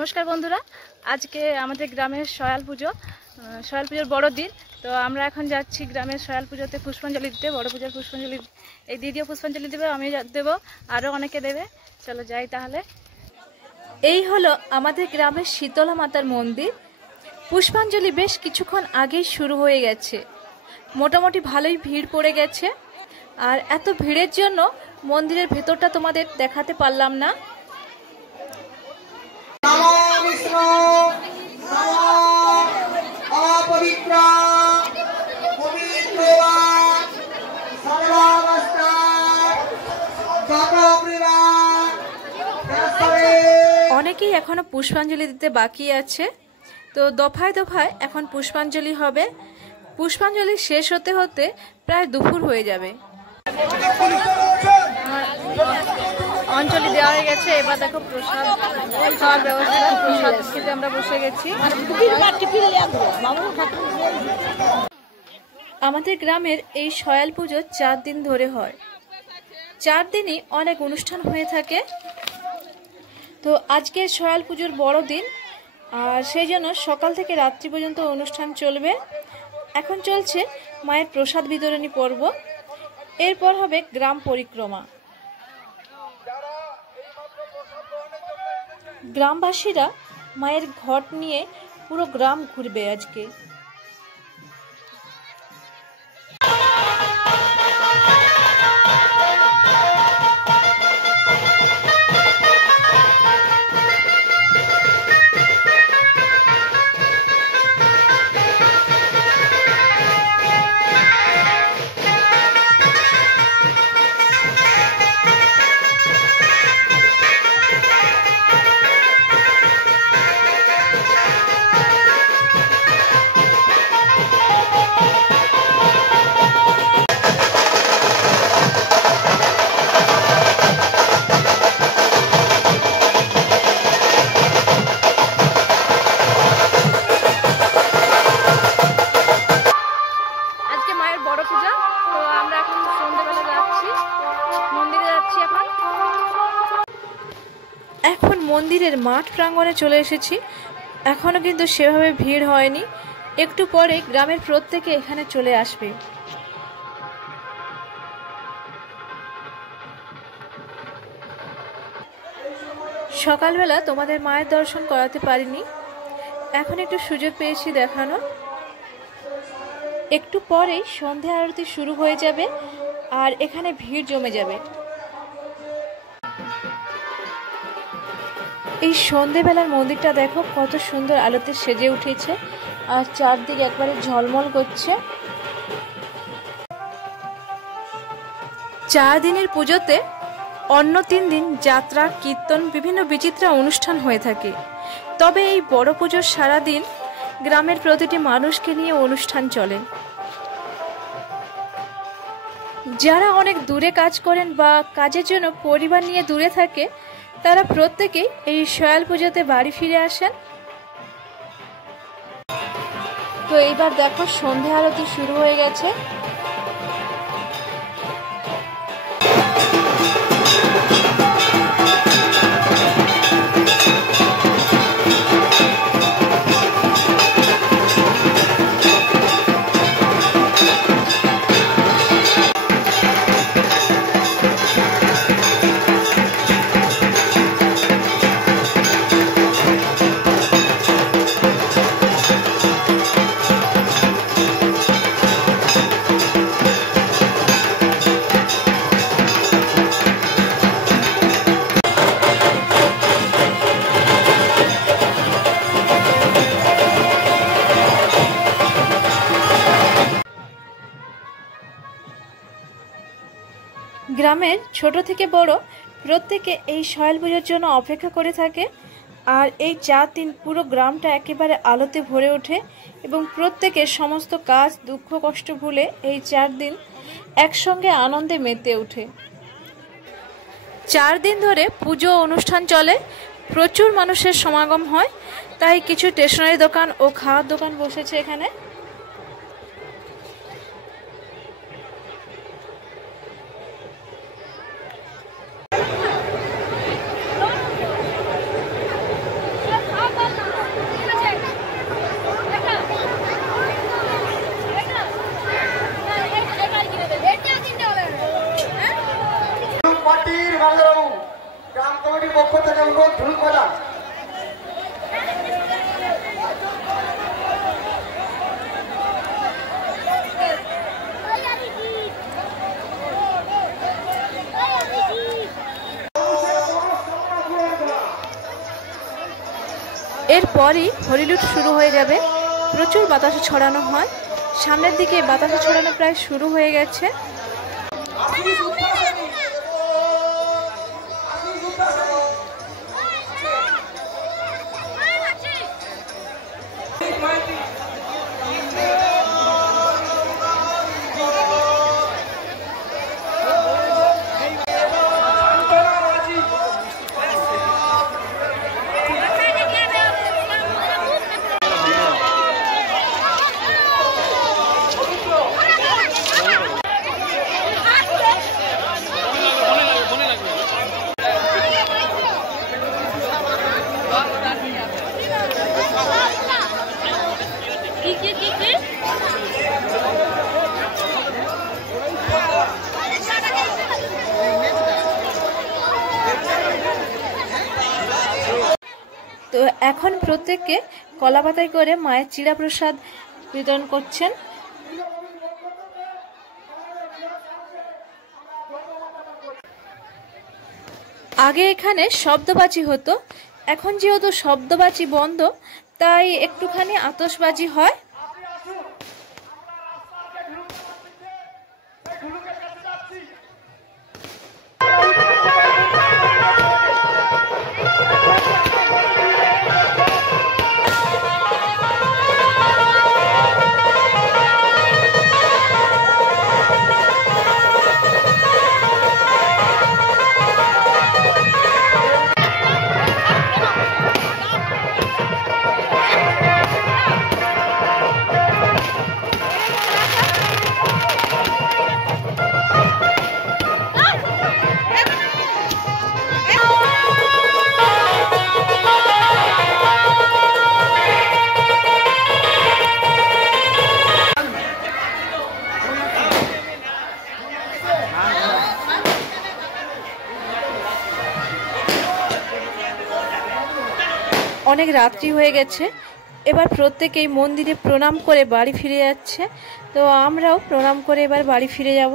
নমস্কার বন্ধুরা, আজকে আমাদের গ্রামের সয়াল পুজোর বড় দিন। তো আমরা এখন যাচ্ছি গ্রামের সয়াল পুজোতে পুষ্পাঞ্জলি দিতে, বড় পূজার পুষ্পাঞ্জলি। এই দিদিও পুষ্পাঞ্জলি দেবে, আমি দেব, আরও অনেকে দেবে। চলো যাই তাহলে। এই হলো আমাদের গ্রামের শীতলা মাতার মন্দির। পুষ্পাঞ্জলি বেশ কিছুক্ষণ আগেই শুরু হয়ে গেছে, মোটামুটি ভালোই ভিড় পড়ে গেছে। আর এত ভিড়ের জন্য মন্দিরের ভেতরটা তোমাদের দেখাতে পারলাম না। অনেকেই এখনো পুষ্পাঞ্জলি দিতে বাকি আছে, তো দফায় দফায় এখন পুষ্পাঞ্জলি হবে। পুষ্পাঞ্জলি শেষ হতে হতে প্রায় দুপুর হয়ে যাবে। অঞ্জলি দেওয়া হয়ে গেছে, এবার দেখো প্রসাদ খাওয়ার ব্যবস্থা। প্রসাদ খেতে আমরা বসে গেছি। আমাদের গ্রামের এই সয়াল পুজো 4 দিন ধরে হয়। 4 দিনই অনেক অনুষ্ঠান হয়ে থাকে। তো আজকে সয়াল পুজোর বড় দিন, আর সেই জন্য সকাল থেকে রাত্রি পর্যন্ত অনুষ্ঠান চলবে। এখন চলছে মায়ের প্রসাদ বিতরণী পর্ব, এরপর হবে গ্রাম পরিক্রমা। গ্রামবাসীরা মায়ের ঘট নিয়ে পুরো গ্রাম ঘুরবে আজকে। এখন মন্দিরের মাঠ প্রাঙ্গণে চলে এসেছি। এখনো কিন্তু সেভাবে ভিড় হয়নি, একটু পরে গ্রামের প্রত্যেকে এখানে চলে আসবে। সকালবেলা তোমাদের মায়ের দর্শন করাতে পারিনি, এখন একটু সুযোগ পেয়েছি দেখানোর। একটু পরেই সন্ধ্যা আরতি শুরু হয়ে যাবে, আর এখানে ভিড় জমে যাবে। এই সন্ধেবেলার মন্দিরটা দেখো কত সুন্দর আলোতে সেজে উঠেছে, আর চারদিকে একবারে ঝলমল করছে। 4 দিনের পুজোতে অন্য 3 দিন যাত্রা, কীর্তন, বিভিন্ন বিচিত্র অনুষ্ঠান হয়ে থাকে। তবে এই বড় পুজোর সারাদিন গ্রামের প্রতিটি মানুষকে নিয়ে অনুষ্ঠান চলে। যারা অনেক দূরে কাজ করেন বা কাজের জন্য পরিবার নিয়ে দূরে থাকে, তারা প্রত্যেকেই এই সয়াল পুজোতে বাড়ি ফিরে আসেন। তো এইবার দেখো সন্ধ্যা আরতি শুরু হয়ে গেছে। গ্রামের ছোট থেকে বড় প্রত্যেকে এই সয়াল পুজোর জন্য অপেক্ষা করে থাকে। আর এই 4 দিন পুরো গ্রামটা একেবারে আলোতে ভরে ওঠে, এবং প্রত্যেকের সমস্ত কাজ, দুঃখ, কষ্ট ভুলে এই 4 দিন একসঙ্গে আনন্দে মেতে ওঠে। 4 দিন ধরে পুজো অনুষ্ঠান চলে, প্রচুর মানুষের সমাগম হয়। তাই কিছু স্টেশনারি দোকান ও খাওয়ার দোকান বসেছে এখানে। এরপরই হরিলুট শুরু হয়ে যাবে। প্রচুর বাতাসা ছড়ানো হয়। সামনের দিকে বাতাসা ছড়ানো প্রায় শুরু হয়ে গেছে। তো এখন প্রত্যেককে কলা পাতায় করে মায়ের চিড়া প্রসাদ বিতরণ করছেন। আগে এখানে শব্দবাজি হতো, এখন যেহেতু শব্দবাজি বন্ধ তাই একটুখানি আতশবাজি হয়। অনেক রাত্রি হয়ে গেছে, এবার প্রত্যেকেই মন্দিরে প্রণাম করে বাড়ি ফিরে যাচ্ছে। তো আমরাও প্রণাম করে এবার বাড়ি ফিরে যাব।